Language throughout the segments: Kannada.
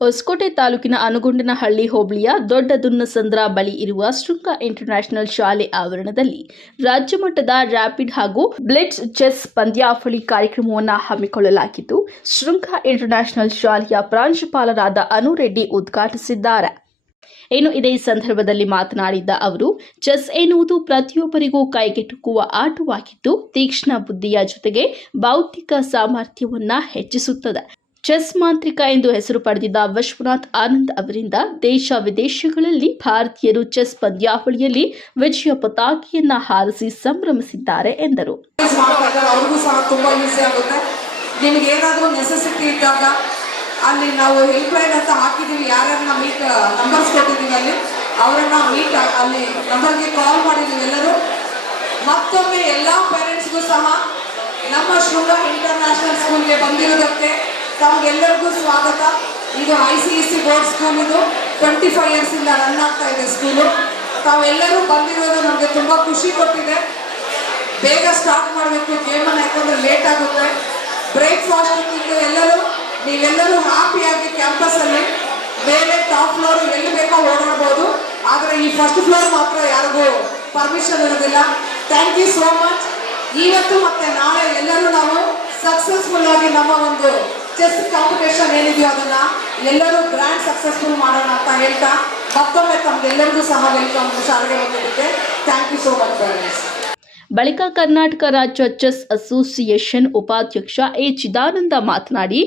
ಹೊಸಕೋಟೆ ತಾಲೂಕಿನ ಅನುಗೊಂಡನಹಳ್ಳಿ ಹೋಬಳಿಯ ದೊಡ್ಡ ದುನ್ನಸಂದ್ರ ಬಳಿ ಇರುವ ಶೃಂಗ ಇಂಟರ್ನ್ಯಾಷನಲ್ ಶಾಲೆ ಆವರಣದಲ್ಲಿ ರಾಜ್ಯ ಮಟ್ಟದ ರ್ಯಾಪಿಡ್ ಹಾಗೂ ಬ್ಲಿಟ್ಸ್ ಚೆಸ್ ಪಂದ್ಯಾವಳಿ ಕಾರ್ಯಕ್ರಮವನ್ನು ಹಮ್ಮಿಕೊಳ್ಳಲಾಗಿದ್ದು, ಶೃಂಗ ಇಂಟರ್ನ್ಯಾಷನಲ್ ಶಾಲೆಯ ಪ್ರಾಂಶುಪಾಲರಾದ ಅನುರೆಡ್ಡಿ ಉದ್ಘಾಟಿಸಿದ್ದಾರೆ. ಏನು ಇದೇ ಸಂದರ್ಭದಲ್ಲಿ ಮಾತನಾಡಿದ ಅವರು, ಚೆಸ್ ಎನ್ನುವುದು ಪ್ರತಿಯೊಬ್ಬರಿಗೂ ಕೈಗೆಟುಕುವ ಆಟವಾಗಿದ್ದು, ತೀಕ್ಷ್ಣ ಬುದ್ಧಿಯ ಜೊತೆಗೆ ಬೌದ್ಧಿಕ ಸಾಮರ್ಥ್ಯವನ್ನ ಹೆಚ್ಚಿಸುತ್ತದೆ. ಚೆಸ್ ಮಾಂತ್ರಿಕ ಎಂದು ಹೆಸರು ಪಡೆದಿದ್ದ ವಿಶ್ವನಾಥ್ ಆನಂದ್ ಅವರಿಂದ ದೇಶ ವಿದೇಶಗಳಲ್ಲಿ ಭಾರತೀಯರು ಚೆಸ್ ಪಂದ್ಯಾವಳಿಯಲ್ಲಿ ವಿಜಯ ಪತಾಕಿಯನ್ನ ಹಾರಿಸಿ ಸಂಭ್ರಮಿಸಿದ್ದಾರೆ ಎಂದರು. ನಿಮ್ಗೆ ಏನಾದರೂ ನೆಸೆಸಿಟಿ ಇದ್ದಾಗ ಅಲ್ಲಿ ನಾವು ಹೆಲ್ಪ್ ಲೈನ್ ಅಂತ ಹಾಕಿದ್ದೀವಿ ಯಾರ್ಯಾರನ್ನ ಮೀಟ್ ನಂಬರ್ಸ್ ಕೊಟ್ಟಿದ್ದೀವಿ ಅಲ್ಲಿ, ಅವರನ್ನ ಮೀಟ್ ಅಲ್ಲಿ ನಂಬರ್ಗೆ ಕಾಲ್ ಮಾಡಿ ಎಲ್ಲರೂ. ಮತ್ತೊಮ್ಮೆ ಎಲ್ಲ ಪೇರೆಂಟ್ಸ್ಗೂ ಸಹ ನಮ್ಮ ಶೃಂಗ ಇಂಟರ್ನ್ಯಾಷನಲ್ ಸ್ಕೂಲ್ಗೆ ಬಂದಿರೋದಕ್ಕೆ ತಮಗೆಲ್ಲರಿಗೂ ಸ್ವಾಗತ. ಇದು I C E C board school ಇದು. ಟ್ವೆಂಟಿ ಫೈವ್ ಇಯರ್ಸಿಂದ ರನ್ ಆಗ್ತಾ ಇದೆ ಸ್ಕೂಲು ತಾವೆಲ್ಲರೂ ಬಂದಿರೋದು ನಮಗೆ ತುಂಬ ಖುಷಿ ಕೊಟ್ಟಿದೆ. ಬೇಗ ಸ್ಟಾರ್ಟ್ ಮಾಡಬೇಕು. ಗೇಮನ್ನು ಯಾಕಂದ್ರೆ ಲೇಟ್ ಆಗುತ್ತೆ. ಬ್ರೇಕ್ಫಾಸ್ಟ್ ಎಲ್ಲರೂ, ನೀವೆಲ್ಲರೂ ಹ್ಯಾಪಿಯಾಗಿ ಕ್ಯಾಂಪಸಲ್ಲಿ ಬೇರೆ ಟಾಪ್ ಫ್ಲೋರ್ ಎಲ್ಲಿ ಬೇಕೋ ಓಡಾಡ್ಬೋದು. ಆದರೆ ಈ ಫಸ್ಟ್ ಫ್ಲೋರ್ ಮಾತ್ರ ಯಾರಿಗೂ ಪರ್ಮಿಷನ್ ಇರೋದಿಲ್ಲ. ಥ್ಯಾಂಕ್ ಯು ಸೋ ಮಚ್ ಇವತ್ತು ಮತ್ತೆ ನಾಳೆ ಎಲ್ಲರೂ ನಾವು ಸಕ್ಸಸ್ಫುಲ್ ಆಗಿ ನಮ್ಮ ಒಂದು ಚೆಸ್ ಕಾಂಪಿಟೇಷನ್ ಏನಿದೆಯೋ ಅದನ್ನ ಎಲ್ಲರೂ ಗ್ರ್ಯಾಂಡ್ ಸಕ್ಸಸ್ಫುಲ್ ಮಾಡೋಣ ಅಂತ ಹೇಳ್ತಾ ಮತ್ತೊಮ್ಮೆ ತಮ್ಗೆಲ್ಲರಿಗೂ ಸಹ ವೆಲ್ಕಮ್ ಶಾಲೆಗೆ ಬಂದಿದ್ದಕ್ಕೆ. Thank you so much parents ಬಳಿಕ ಕರ್ನಾಟಕ ರಾಜ್ಯ ಚೆಸ್ ಅಸೋಸಿಯೇಷನ್ ಉಪಾಧ್ಯಕ್ಷ ಎ ಚಿದಾನಂದ ಮಾತನಾಡಿ,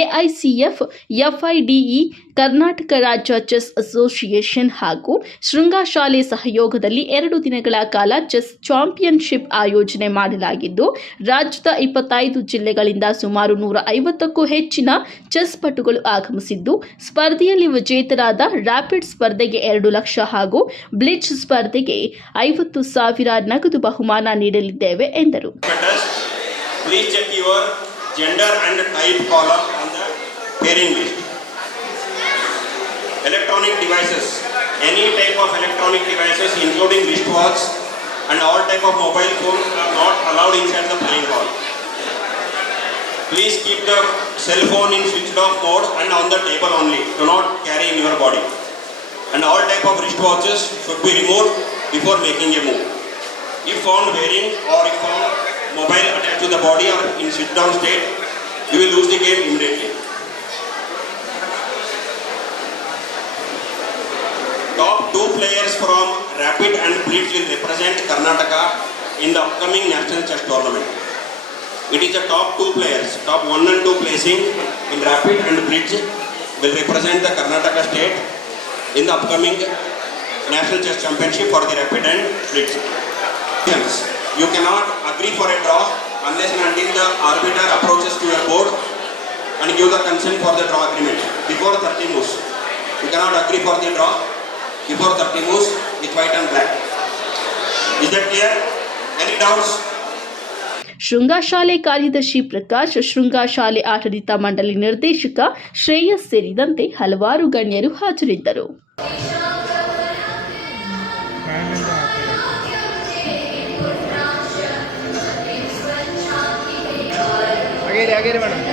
ಎಐಸಿಎಫ್, ಎಫ್ಐಡಿಇ, ಕರ್ನಾಟಕ ರಾಜ್ಯ ಚೆಸ್ ಅಸೋಸಿಯೇಷನ್ ಹಾಗೂ ಶೃಂಗಶಾಲೆ ಸಹಯೋಗದಲ್ಲಿ ಎರಡು ದಿನಗಳ ಕಾಲ ಚೆಸ್ ಚಾಂಪಿಯನ್ಶಿಪ್ ಆಯೋಜನೆ ಮಾಡಲಾಗಿದ್ದು, ರಾಜ್ಯದ ಇಪ್ಪತ್ತೈದು ಜಿಲ್ಲೆಗಳಿಂದ ಸುಮಾರು ನೂರ ಐವತ್ತಕ್ಕೂ ಹೆಚ್ಚಿನ ಚೆಸ್ ಪಟುಗಳು ಆಗಮಿಸಿದ್ದು, ಸ್ಪರ್ಧೆಯಲ್ಲಿ ವಿಜೇತರಾದ ರ್ಯಾಪಿಡ್ ಸ್ಪರ್ಧೆಗೆ ಎರಡು ಲಕ್ಷ ಹಾಗೂ ಬ್ಲಿಚ್ ಸ್ಪರ್ಧೆಗೆ ಐವತ್ತು ಸಾವಿರ ನಗದು ಬಹುಮಾನ ನೀಡಲಿದ್ದೇವೆ ಎಂದರು Competitors, please check your gender and type column on the pairing list. Electronic devices, any type of electronic devices including wristwatch and all type of mobile phones are not allowed inside the playing hall. Please keep the cell phone in switched off mode and on the table only. Do not carry in your body. And all type of wristwatches should be removed before making a move. If found wearing or if found mobile attached to the body or in sit down state, you will lose the game immediately. Top two players from Rapid and Blitz will represent Karnataka in the upcoming national chess tournament. It is the top two players, top one and two placing in Rapid and Blitz will represent the Karnataka state in the upcoming national chess championship for the Rapid and Blitz. Yes, You cannot agree for a draw unless and until the arbiter approaches to your board and give the consent for the draw agreement before 30 moves. You cannot agree for the draw before 30 moves with white and black. Is that clear? Any doubts? ಶೃಂಗಶಾಲೆ ಕಾರ್ಯದರ್ಶಿ ಪ್ರಕಾಶ್ ಶೃಂಗಶಾಲೆ ಆಡಳಿತ ಮಂಡಳಿ ನಿರ್ದೇಶಕ ಶ್ರೇಯಸ್ ಸೇರಿದಂತೆ ಹಲವಾರು ಗಣ್ಯರು ಹಾಜರಿದ್ದರು അകേര് അകേര് വേണം.